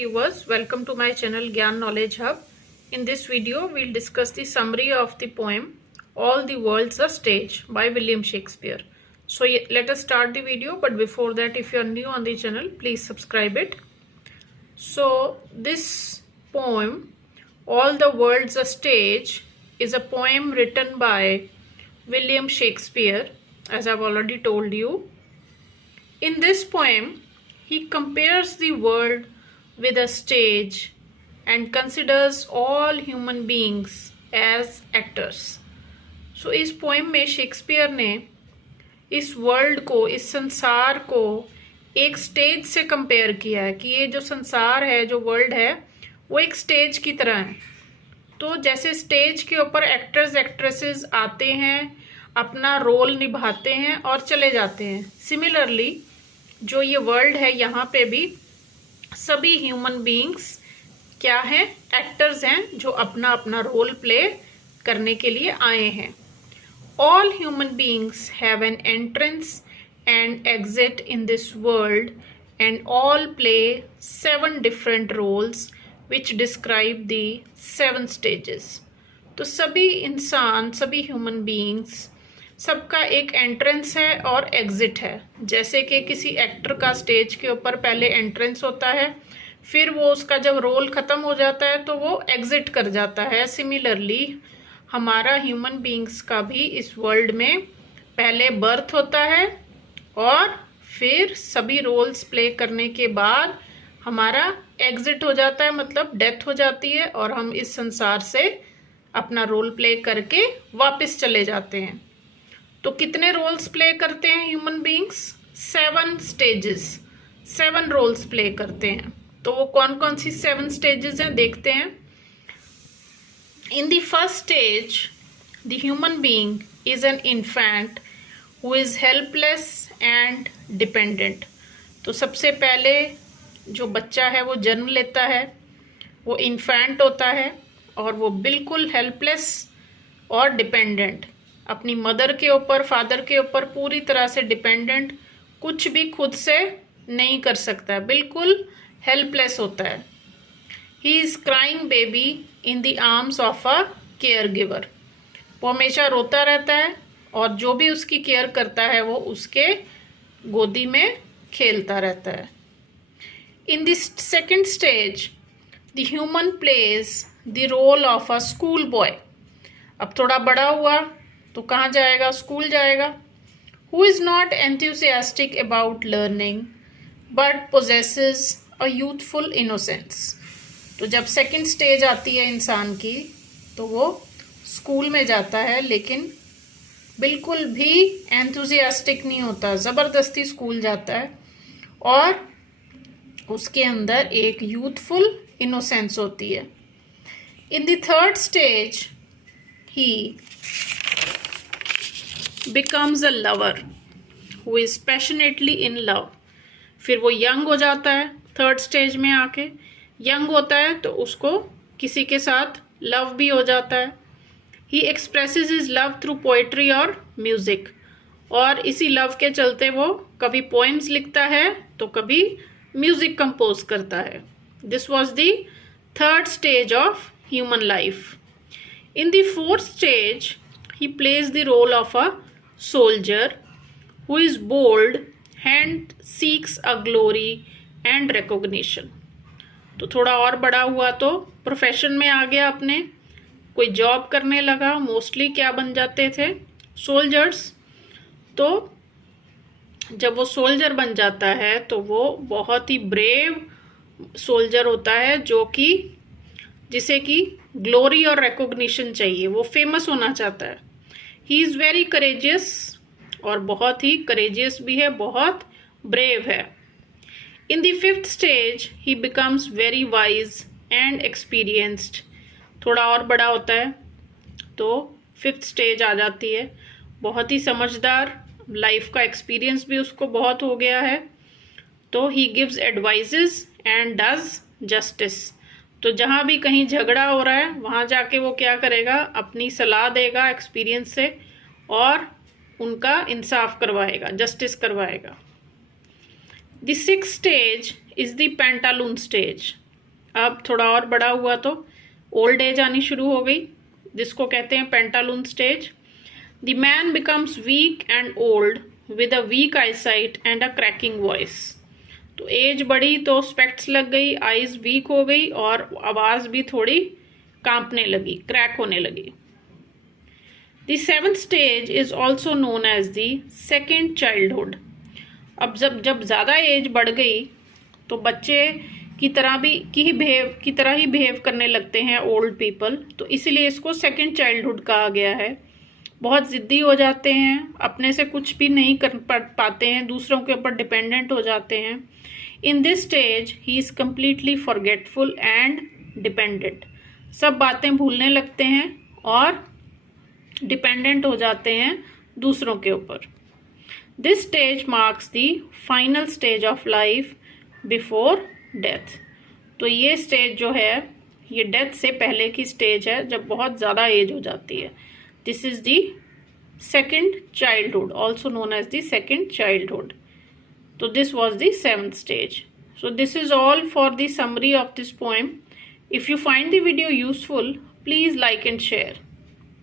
Viewers, welcome to my channel Gyan Knowledge Hub. In this video, we'll discuss the summary of the poem All the World's a Stage by William Shakespeare. So let us start the video, but before that, if you are new on the channel, please subscribe it. So this poem, All the World's a Stage, is a poem written by William Shakespeare, as I've already told you. In this poem, he compares the world with a stage and considers all human beings as actors. So इस poem में Shakespeare ने इस world को, इस संसार को एक stage से कंपेयर किया है कि ये जो संसार है, जो वर्ल्ड है, वो एक स्टेज की तरह है। तो जैसे स्टेज के ऊपर एक्टर्स एक्ट्रेसेस आते हैं, अपना रोल निभाते हैं और चले जाते हैं, सिमिलरली जो ये वर्ल्ड है, यहाँ पे भी सभी ह्यूमन बीइंग्स क्या हैं? एक्टर्स हैं, जो अपना अपना रोल प्ले करने के लिए आए हैं। All human beings have an entrance and exit in this world and all play 7 different roles which describe the 7 stages. तो सभी इंसान, सभी ह्यूमन बीइंग्स, सबका एक एंट्रेंस है और एग्जिट है। जैसे कि किसी एक्टर का स्टेज के ऊपर पहले एंट्रेंस होता है, फिर वो उसका जब रोल ख़त्म हो जाता है तो वो एग्जिट कर जाता है। सिमिलरली हमारा ह्यूमन बीइंग्स का भी इस वर्ल्ड में पहले बर्थ होता है और फिर सभी रोल्स प्ले करने के बाद हमारा एग्जिट हो जाता है, मतलब डेथ हो जाती है और हम इस संसार से अपना रोल प्ले करके वापस चले जाते हैं। तो कितने रोल्स प्ले करते हैं human beings? 7 stages, 7 roles play करते हैं। तो वो कौन कौन सी 7 स्टेजेस हैं, देखते हैं। In the first stage the human being is an infant who is helpless and dependent. तो सबसे पहले जो बच्चा है वो जन्म लेता है, वो इन्फेंट होता है और वो बिल्कुल हेल्पलेस और डिपेंडेंट, अपनी मदर के ऊपर, फादर के ऊपर पूरी तरह से डिपेंडेंट, कुछ भी खुद से नहीं कर सकता है, बिल्कुल हेल्पलेस होता है। He is crying baby in the arms of a care giver. वो हमेशा रोता रहता है और जो भी उसकी केयर करता है वो उसके गोदी में खेलता रहता है। In this second stage the human plays the role of a school boy. अब थोड़ा बड़ा हुआ तो कहाँ जाएगा? स्कूल जाएगा। Who is not enthusiastic about learning but possesses a youthful innocence. तो जब सेकंड स्टेज आती है इंसान की तो वो स्कूल में जाता है, लेकिन बिल्कुल भी एंथुसियास्टिक नहीं होता, ज़बरदस्ती स्कूल जाता है और उसके अंदर एक यूथफुल इनोसेंस होती है। In the third stage he becomes a lover who is passionately in love। फिर वो यंग हो जाता है, थर्ड स्टेज में आके यंग होता है तो उसको किसी के साथ लव भी हो जाता है। ही expresses his love through poetry और म्यूजिक, और इसी लव के चलते वो कभी पोएम्स लिखता है तो कभी म्यूजिक कंपोज करता है। This was the third stage of human life. In the fourth stage he plays the role of a soldier who is bold and seeks a glory and recognition। तो थोड़ा और बड़ा हुआ तो प्रोफेशन में आ गया, अपने कोई जॉब करने लगा। मोस्टली क्या बन जाते थे? सोल्जर्स। तो जब वो सोल्जर बन जाता है तो वो बहुत ही ब्रेव सोल्जर होता है, जो कि जिसे कि ग्लोरी और रिकॉग्निशन चाहिए, वो फेमस होना चाहता है। ही इज़ वेरी करेजियस, और बहुत ही करेजियस भी है, बहुत ब्रेव है। In the fifth stage he becomes very wise and experienced. थोड़ा और बड़ा होता है तो फिफ्थ स्टेज आ जाती है, बहुत ही समझदार, लाइफ का एक्सपीरियंस भी उसको बहुत हो गया है। तो he gives advises and does justice. तो जहाँ भी कहीं झगड़ा हो रहा है वहाँ जाके वो क्या करेगा? अपनी सलाह देगा एक्सपीरियंस से और उनका इंसाफ करवाएगा, जस्टिस करवाएगा। The sixth stage is the Pantaloons stage. अब थोड़ा और बड़ा हुआ तो ओल्ड एज आनी शुरू हो गई, जिसको कहते हैं pantaloon stage. The man becomes weak and old with a weak eyesight and a cracking voice. तो एज बढ़ी तो स्पेक्ट्स लग गई, आईज वीक हो गई और आवाज भी थोड़ी कांपने लगी, क्रैक होने लगी। The seventh stage is also known as the second childhood. अब जब ज्यादा एज बढ़ गई तो बच्चे की तरह ही बिहेव करने लगते हैं ओल्ड पीपल, तो इसीलिए इसको सेकेंड चाइल्डहुड कहा गया है। बहुत जिद्दी हो जाते हैं, अपने से कुछ भी नहीं कर पाते हैं, दूसरों के ऊपर डिपेंडेंट हो जाते हैं। In this stage he is completely forgetful and dependent. सब बातें भूलने लगते हैं और डिपेंडेंट हो जाते हैं दूसरों के ऊपर। This stage marks the final stage of life before death. तो ये स्टेज जो है ये डेथ से पहले की स्टेज है, जब बहुत ज्यादा एज हो जाती है। This is the second childhood, also known as the second childhood. So this was the seventh stage. So this is all for the summary of this poem. If you find the video useful, please like and share.